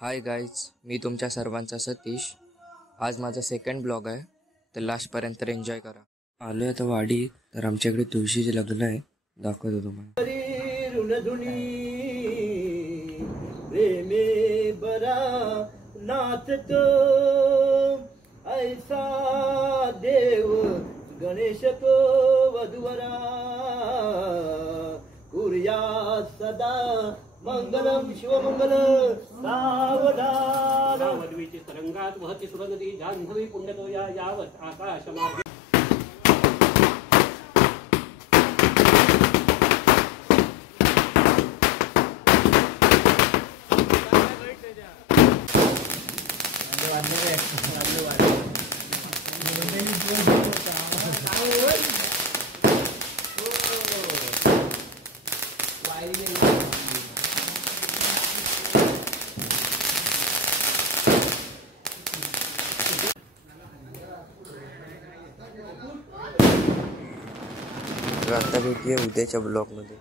Hi guys, मी तुमच्या सर्वांचा सतीश. आज माझा सेकंड ब्लॉग आहे, तर लास्टपर्यंत एन्जॉय करा. आलो आहे आता वाडीत, तर आमच्याकडे तुळशीचे लग्न आहे, दाखवतो तुम्हाला. प्रेमे बरा नाचतो ऐसा देव गणेश तो वधुवरा कुर्या सदा मंगलम शिवमंगल सावधान. वधवीची तरंगात वहती सुरनदी जान्हवी पुण्यतोया यावत आकाशमार्गे. आता भेटूया उद्याच्या ब्लॉगमध्ये.